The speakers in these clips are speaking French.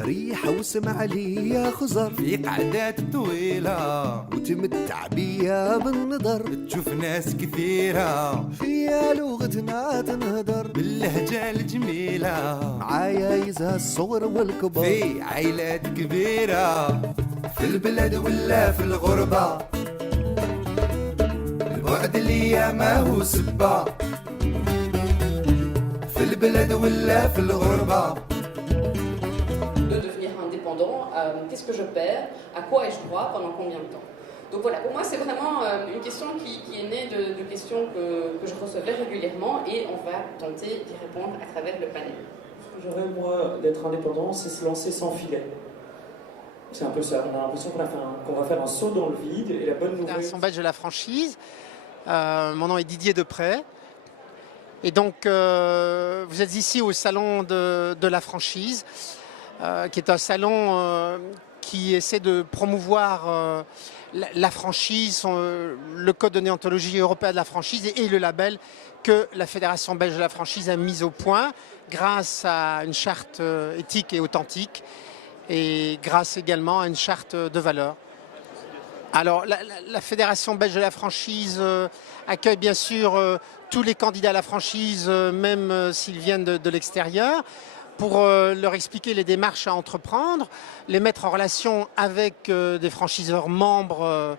ريحة وسمع لي يا خزر في قعدات طويلة وتمتع بيا بالنظر، تشوف ناس كثيرة فيا لغتنا تنهدر باللهجة الجميلة، معايا يزهى الصغر والكبار في عائلات كبيرة في البلد ولا في الغربة، البعد اللي ما هو سبة في البلد ولا في الغربة. Qu'est-ce que je perds, à quoi ai-je droit, pendant combien de temps. Donc voilà, pour moi c'est vraiment une question qui est née de questions que je recevais régulièrement et on va tenter d'y répondre à travers le panel. Ce que j'aurais moi d'être indépendant, c'est se lancer sans filet. C'est un peu ça, on a l'impression qu'on va faire un saut dans le vide et la bonne nouvelle... Fédération belge de la franchise, mon nom est Didier Deprez. Et donc vous êtes ici au salon de la franchise, qui est un salon qui essaie de promouvoir la franchise, le code de déontologie européen de la franchise et le label que la Fédération belge de la franchise a mis au point grâce à une charte éthique et authentique et grâce également à une charte de valeurs. Alors la Fédération belge de la franchise accueille bien sûr tous les candidats à la franchise, même s'ils viennent de l'extérieur, pour leur expliquer les démarches à entreprendre, les mettre en relation avec des franchiseurs membres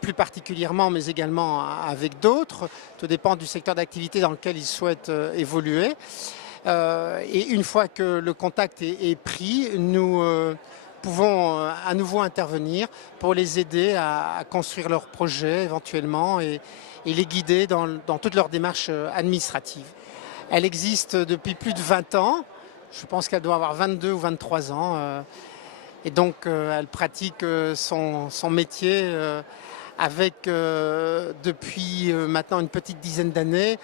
plus particulièrement, mais également avec d'autres. Tout dépend du secteur d'activité dans lequel ils souhaitent évoluer. Et une fois que le contact est pris, nous pouvons à nouveau intervenir pour les aider à construire leurs projets éventuellement et les guider dans toutes leurs démarches administratives. Elle existe depuis plus de 20 ans. Je pense qu'elle doit avoir 22 ou 23 ans et donc elle pratique son métier avec depuis maintenant une petite dizaine d'années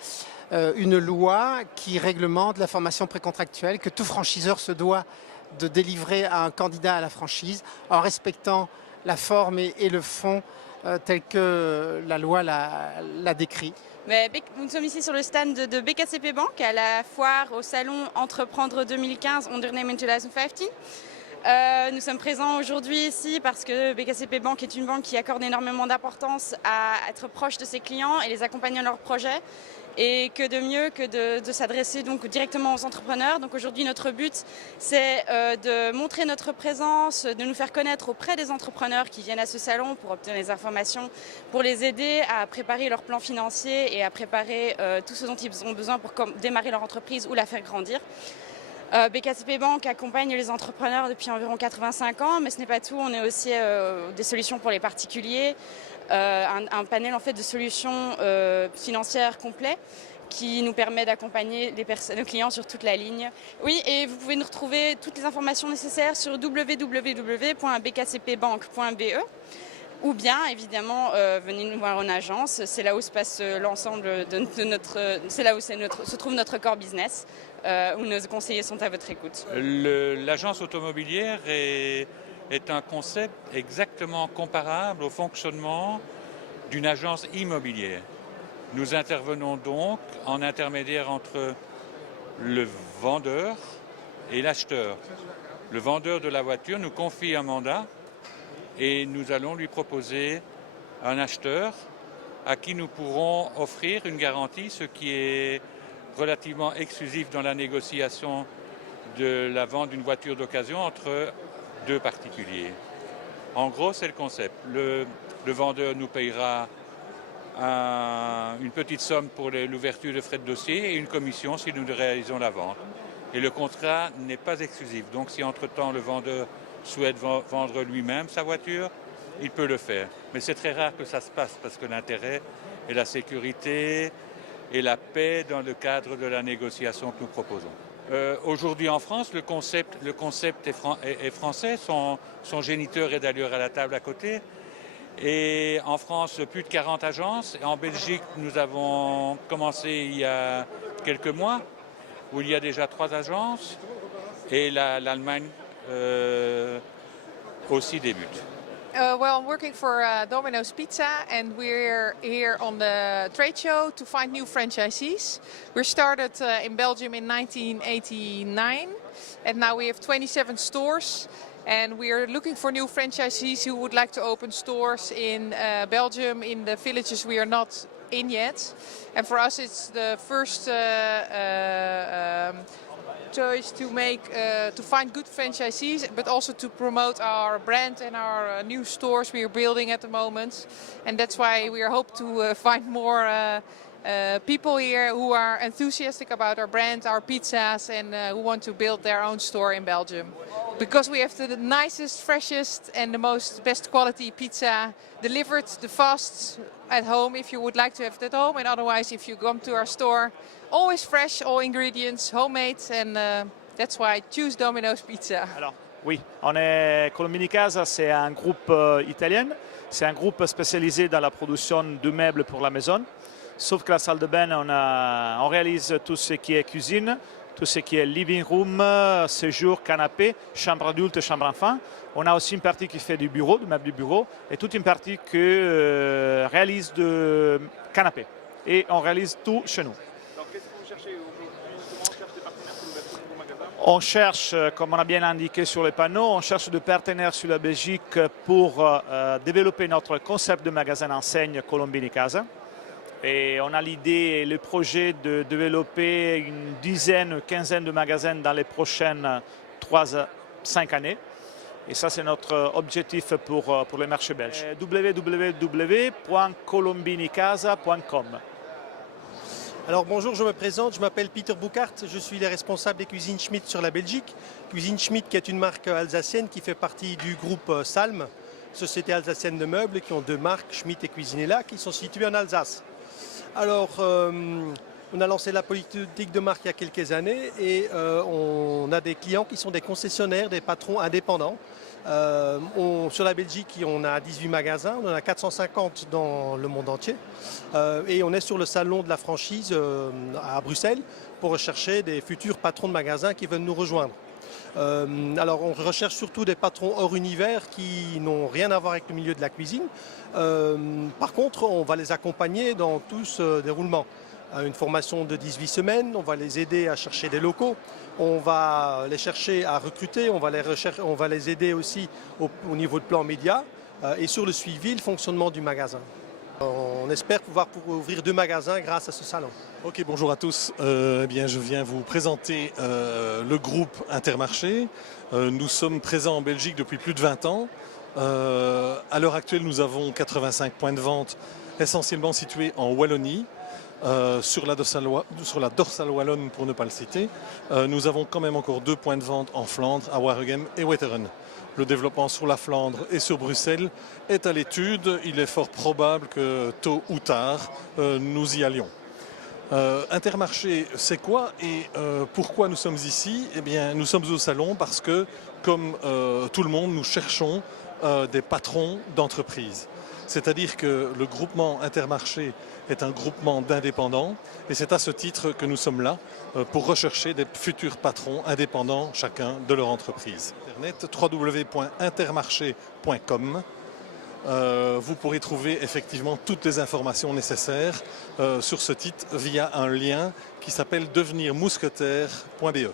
une loi qui réglemente la formation précontractuelle que tout franchiseur se doit de délivrer à un candidat à la franchise en respectant la forme et le fond tel que la loi l'a décrit. Nous sommes ici sur le stand de BKCP Bank à la foire au salon Entreprendre 2015 Ondernemen 2015. Nous sommes présents aujourd'hui ici parce que BKCP Bank est une banque qui accorde énormément d'importance à être proche de ses clients et les accompagner dans leurs projets. Et que de mieux que de s'adresser donc directement aux entrepreneurs. Donc aujourd'hui notre but c'est de montrer notre présence, de nous faire connaître auprès des entrepreneurs qui viennent à ce salon pour obtenir des informations, pour les aider à préparer leur plan financier et à préparer tout ce dont ils ont besoin pour démarrer leur entreprise ou la faire grandir. BKCP Bank accompagne les entrepreneurs depuis environ 85 ans, mais ce n'est pas tout, on est aussi des solutions pour les particuliers, un panel en fait de solutions financières complet qui nous permet d'accompagner nos clients sur toute la ligne. Oui, et vous pouvez nous retrouver toutes les informations nécessaires sur www.bkcpbank.be ou bien évidemment venez nous voir en agence, c'est là où se passe l'ensemble de notre, c'est là où se trouve notre core business, où nos conseillers sont à votre écoute. L'agence automobilière est un concept exactement comparable au fonctionnement d'une agence immobilière. Nous intervenons donc en intermédiaire entre le vendeur et l'acheteur. Le vendeur de la voiture nous confie un mandat et nous allons lui proposer un acheteur à qui nous pourrons offrir une garantie, ce qui est relativement exclusif dans la négociation de la vente d'une voiture d'occasion entre deux particuliers. En gros, c'est le concept. Le vendeur nous payera une petite somme pour l'ouverture de frais de dossier et une commission si nous réalisons la vente. Et le contrat n'est pas exclusif. Donc si entre-temps le vendeur souhaite vendre lui-même sa voiture, il peut le faire. Mais c'est très rare que ça se passe parce que l'intérêt est la sécurité et la paix dans le cadre de la négociation que nous proposons. Aujourd'hui en France, le concept est français, son géniteur est d'ailleurs à la table à côté. Et en France, plus de 40 agences. En Belgique, nous avons commencé il y a quelques mois, où il y a déjà 3 agences. Et l'Allemagne aussi débute. Well, I'm working for Domino's Pizza, and we're here on the trade show to find new franchisees. We started in Belgium in 1989, and now we have 27 stores. And we are looking for new franchisees who would like to open stores in Belgium, in the villages we are not in yet. And for us, it's the first choice to find good franchisees, but also to promote our brand and our new stores we are building at the moment. And that's why we hope to find more people here who are enthusiastic about our brand, our pizzas, and who want to build their own store in Belgium. Because we have the nicest, freshest and the best quality pizza delivered the fast at home if you would like to have it at home, and otherwise if you come to our store, always fresh, all ingredients, homemade, and that's why I choose Domino's Pizza. Alors, oui, on est Colombini Casa, c'est un groupe italien, c'est un groupe spécialisé dans la production de meubles pour la maison. Sauf que la salle de bain, on réalise tout ce qui est cuisine, tout ce qui est living room, séjour, canapé, chambre adulte, chambre enfant. On a aussi une partie qui fait du bureau, du meuble du bureau, et toute une partie qui réalise de canapé. Et on réalise tout chez nous. Donc, qu'est-ce que vous cherchez aujourd'hui? Comment on cherche des partenaires pour l'ouverture de vos magasins? On cherche, comme on a bien indiqué sur les panneaux, on cherche des partenaires sur la Belgique pour développer notre concept de magasin enseigne Colombini Casa. Et on a l'idée et le projet de développer une dizaine, quinzaine de magasins dans les prochaines 3 à 5 années. Et ça, c'est notre objectif pour le marché belge. www.colombinicasa.com. Alors bonjour, je me présente, je m'appelle Peter Boucart, je suis le responsable des Cuisines Schmitt sur la Belgique. Cuisine Schmitt qui est une marque alsacienne qui fait partie du groupe Salm, société alsacienne de meubles, qui ont 2 marques, Schmitt et Cuisinella, qui sont situées en Alsace. Alors, on a lancé la politique de marque il y a quelques années et on a des clients qui sont des concessionnaires, des patrons indépendants. Sur la Belgique, on a 18 magasins, on en a 450 dans le monde entier. Et on est sur le salon de la franchise à Bruxelles pour rechercher des futurs patrons de magasins qui veulent nous rejoindre. Alors on recherche surtout des patrons hors univers qui n'ont rien à voir avec le milieu de la cuisine. Par contre, on va les accompagner dans tout ce déroulement. Une formation de 18 semaines, on va les aider à chercher des locaux, on va les chercher à recruter, on va les aider aussi au niveau de plan média et sur le suivi, le fonctionnement du magasin. On espère pouvoir ouvrir 2 magasins grâce à ce salon. Ok, bonjour à tous. Eh bien, je viens vous présenter le groupe Intermarché. Nous sommes présents en Belgique depuis plus de 20 ans. À l'heure actuelle, nous avons 85 points de vente essentiellement situés en Wallonie. Sur la dorsale wallonne, pour ne pas le citer. Nous avons quand même encore 2 points de vente en Flandre, à Waregem et Wetteren. Le développement sur la Flandre et sur Bruxelles est à l'étude. Il est fort probable que tôt ou tard, nous y allions. Intermarché, c'est quoi et pourquoi nous sommes ici? Eh bien, nous sommes au salon parce que, comme tout le monde, nous cherchons des patrons d'entreprise. C'est-à-dire que le groupement Intermarché est un groupement d'indépendants et c'est à ce titre que nous sommes là pour rechercher des futurs patrons indépendants chacun de leur entreprise. Internet www.intermarché.com. Vous pourrez trouver effectivement toutes les informations nécessaires sur ce titre via un lien qui s'appelle devenirmousquetaire.be.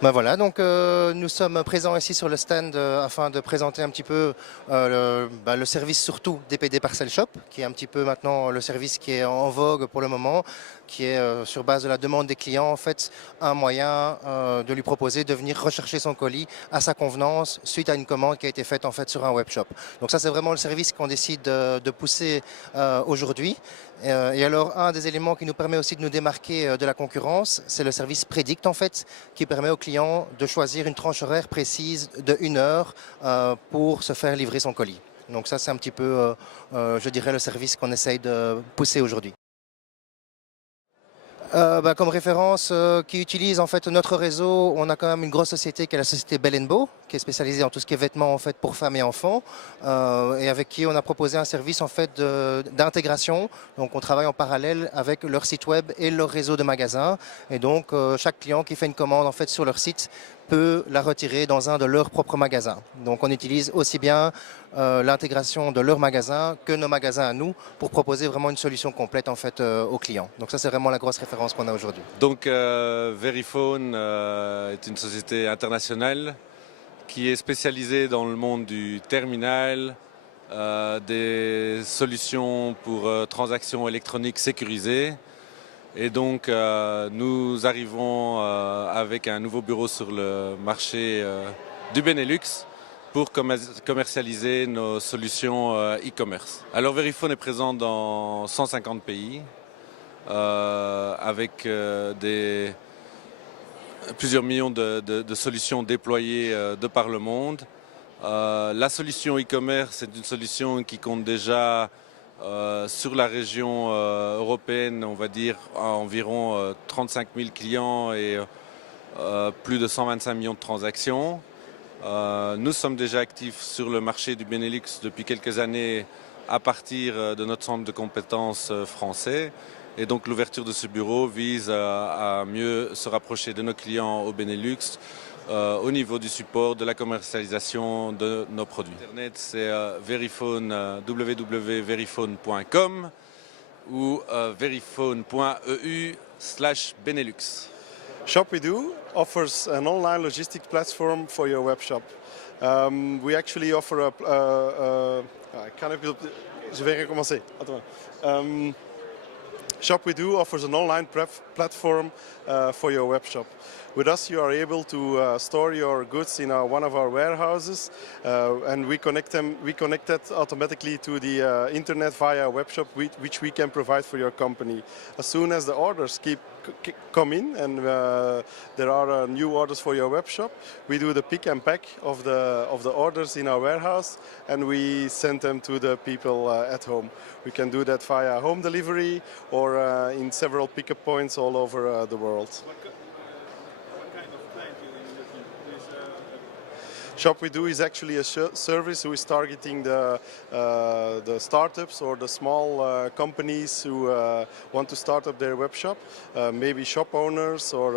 Ben voilà, donc nous sommes présents ici sur le stand afin de présenter un petit peu le service surtout DPD Parcel Shop, qui est un petit peu maintenant le service qui est en vogue pour le moment, qui est sur base de la demande des clients en fait un moyen de lui proposer de venir rechercher son colis à sa convenance suite à une commande qui a été faite en fait sur un web shop. Donc ça c'est vraiment le service qu'on décide de pousser aujourd'hui. Et alors un des éléments qui nous permet aussi de nous démarquer de la concurrence, c'est le service Predict en fait, qui permet au client de choisir une tranche horaire précise de 1 heure pour se faire livrer son colis. Donc ça c'est un petit peu, je dirais, le service qu'on essaye de pousser aujourd'hui. Comme référence qui utilise en fait notre réseau, on a quand même une grosse société qui est la société Bell & Bow, qui est spécialisée dans tout ce qui est vêtements en fait pour femmes et enfants, et avec qui on a proposé un service en fait d'intégration. Donc on travaille en parallèle avec leur site web et leur réseau de magasins, et donc chaque client qui fait une commande en fait sur leur site peut la retirer dans un de leurs propres magasins. Donc on utilise aussi bien l'intégration de leurs magasins que nos magasins à nous pour proposer vraiment une solution complète en fait aux clients. Donc ça c'est vraiment la grosse référence qu'on a aujourd'hui. Donc Verifone est une société internationale qui est spécialisée dans le monde du terminal, des solutions pour transactions électroniques sécurisées. Et donc nous arrivons avec un nouveau bureau sur le marché du Benelux pour commercialiser nos solutions e-commerce. Alors Verifone est présent dans 150 pays avec plusieurs millions de solutions déployées de par le monde. La solution e-commerce est une solution qui compte déjà sur la région européenne, on va dire, environ 35 000 clients et plus de 125 millions de transactions. Nous sommes déjà actifs sur le marché du Benelux depuis quelques années à partir de notre centre de compétences français. Et donc l'ouverture de ce bureau vise à mieux se rapprocher de nos clients au Benelux au niveau du support, de la commercialisation de nos produits. Internet, c'est Verifone, www.verifone.com ou verifone.eu/Benelux. ShopWeDo offers an online logistics platform for your web shop. We actually offer je vais recommencer. ShopWeDo offers an online platform for your web shop. With us, you are able to store your goods in one of our warehouses, and we connect that automatically to the internet via a web shop, which we can provide for your company. As soon as the orders come in, and there are new orders for your web shop, we do the pick and pack of the orders in our warehouse, and we send them to the people at home. We can do that via home delivery or in several pickup points all over the world. ShopWeDo is actually a service who is targeting the startups or the small companies who want to start up their web shop, maybe shop owners or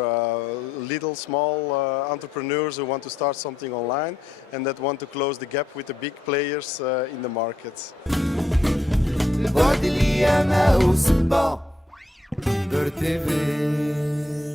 little small entrepreneurs who want to start something online and that want to close the gap with the big players in the market. بعد الأيام وسبا در تيفي